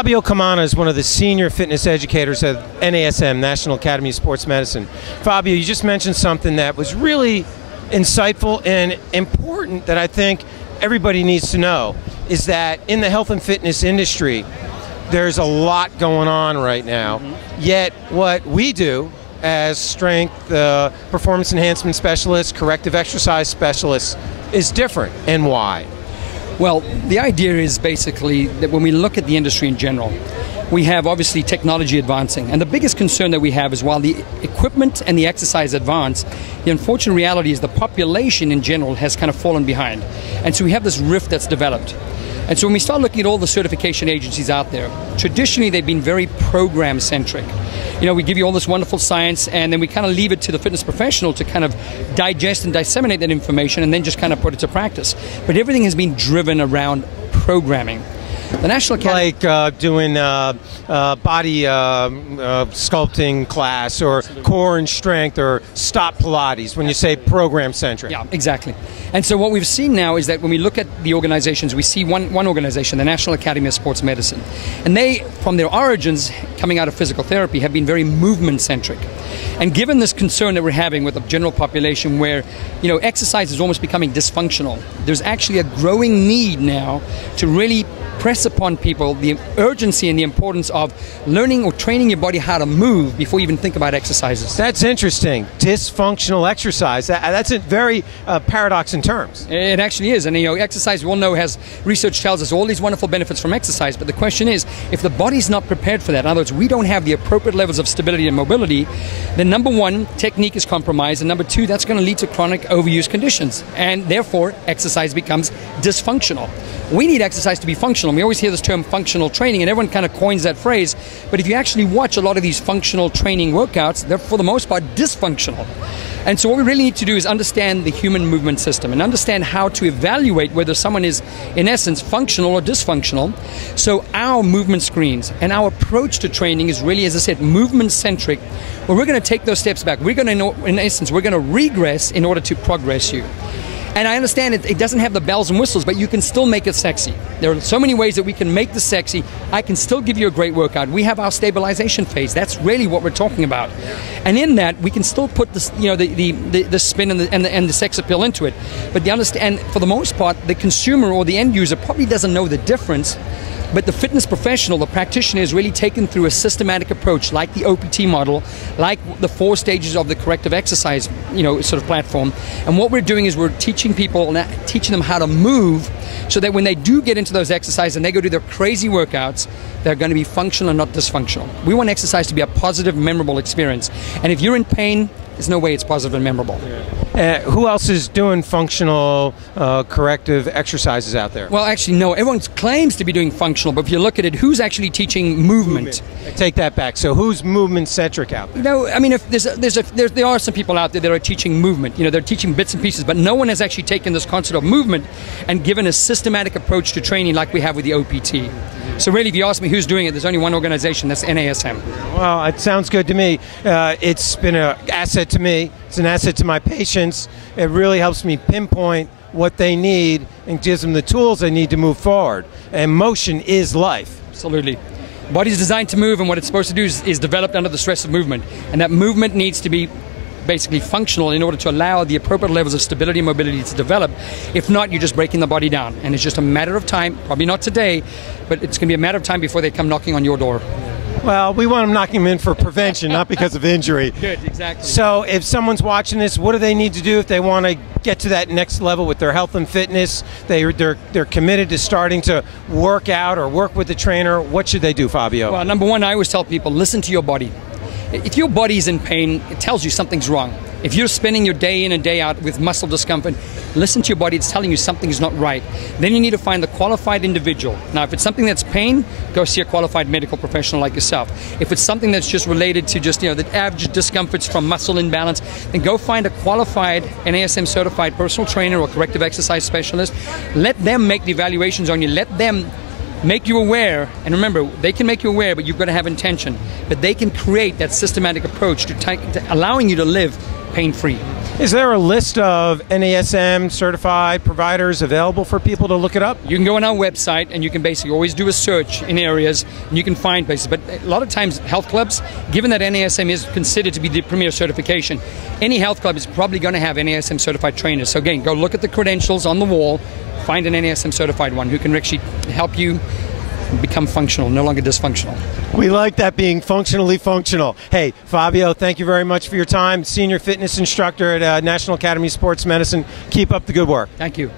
Fabio Comana is one of the senior fitness educators at NASM, National Academy of Sports Medicine. Fabio, you just mentioned something that was really insightful and important that I think everybody needs to know, is that in the health and fitness industry, there's a lot going on right now. Yet what we do as strength, performance enhancement specialists, corrective exercise specialists is different. And why? Well, the idea is basically that when we look at the industry in general, we have obviously technology advancing. And the biggest concern that we have is while the equipment and the exercise advance, the unfortunate reality is the population in general has kind of fallen behind. And so we have this rift that's developed. And so when we start looking at all the certification agencies out there, traditionally they've been very program-centric. You know, we give you all this wonderful science and then we kind of leave it to the fitness professional to kind of digest and disseminate that information and then just kind of put it to practice. But everything has been driven around programming. The National Academy, like doing body sculpting class, or core and strength, or stop Pilates, when you say program-centric. Yeah, exactly. And so what we've seen now is that when we look at the organizations, we see one organization, the National Academy of Sports Medicine. And they, from their origins, coming out of physical therapy, have been very movement-centric. And given this concern that we're having with the general population where, you know, exercise is almost becoming dysfunctional, there's actually a growing need now to really press upon people the urgency and the importance of learning or training your body how to move before you even think about exercises. That's interesting. Dysfunctional exercise. That's a very paradox in terms. It actually is. And you know, exercise, we all know, has research tells us all these wonderful benefits from exercise. But the question is, if the body's not prepared for that, in other words, we don't have the appropriate levels of stability and mobility, then number one, technique is compromised. And number two, that's going to lead to chronic overuse conditions. And therefore, exercise becomes dysfunctional. We need exercise to be functional. We always hear this term functional training, and everyone kind of coins that phrase. But if you actually watch a lot of these functional training workouts, they're for the most part dysfunctional. And so what we really need to do is understand the human movement system and understand how to evaluate whether someone is, in essence, functional or dysfunctional. So our movement screens and our approach to training is really, as I said, movement-centric, where we're going to take those steps back. We're going to, in essence, we're going to regress in order to progress you. And I understand it doesn't have the bells and whistles, but you can still make it sexy. There are so many ways that we can make this sexy. I can still give you a great workout. We have our stabilization phase. That's really what we're talking about. And in that, we can still put this, you know, the spin and the sex appeal into it. But and for the most part, the consumer or the end user probably doesn't know the difference. But the fitness professional, the practitioner, is really taken through a systematic approach, like the OPT model, like the 4 stages of the corrective exercise, you know, sort of platform. And what we're doing is we're teaching people, teaching them how to move, so that when they do get into those exercises and they go do their crazy workouts, they're going to be functional and not dysfunctional. We want exercise to be a positive, memorable experience. And if you're in pain, there's no way it's positive and memorable. Who else is doing functional corrective exercises out there? Well, actually, no. Everyone claims to be doing functional, but if you look at it, who's actually teaching movement? I take that back. So who's movement-centric out there? No, I mean, if there are some people out there that are teaching movement. You know, they're teaching bits and pieces, but no one has actually taken this concept of movement and given a systematic approach to training like we have with the OPT. So really, if you ask me who's doing it, there's only one organization, that's NASM. Well, it sounds good to me. It's been an asset to me. It's an asset to my patients. It really helps me pinpoint what they need and gives them the tools they need to move forward. And motion is life. Absolutely. Body's designed to move, and what it's supposed to do is developed under the stress of movement. And that movement needs to be basically functional in order to allow the appropriate levels of stability and mobility to develop. If not, you're just breaking the body down. And it's just a matter of time, probably not today, but it's going to be a matter of time before they come knocking on your door. Well, we want them knocking them in for prevention, not because of injury. Good, exactly. So if someone's watching this, what do they need to do if they want to get to that next level with their health and fitness? They're committed to starting to work out or work with the trainer. What should they do, Fabio? Well, number one, I always tell people, listen to your body. If your body's in pain, it tells you something's wrong. If you're spending your day in and day out with muscle discomfort, listen to your body. It's telling you something's not right. Then you need to find the qualified individual. Now, if it's something that's pain, go see a qualified medical professional like yourself. If it's something that's just related to just, you know, the average discomforts from muscle imbalance, then go find a qualified NASM certified personal trainer or corrective exercise specialist. Let them make the evaluations on you. Let them make you aware, and remember, they can make you aware, but you've got to have intention. But they can create that systematic approach to allowing you to live pain-free. Is there a list of NASM certified providers available for people to look it up? You can go on our website and you can basically always do a search in areas and you can find places. But a lot of times health clubs, given that NASM is considered to be the premier certification, any health club is probably going to have NASM certified trainers. So again, go look at the credentials on the wall, find an NASM certified one who can actually help you become functional, no longer dysfunctional. We like that, being functionally functional. Hey, Fabio, thank you very much for your time. Senior fitness instructor at National Academy of Sports Medicine. Keep up the good work. Thank you.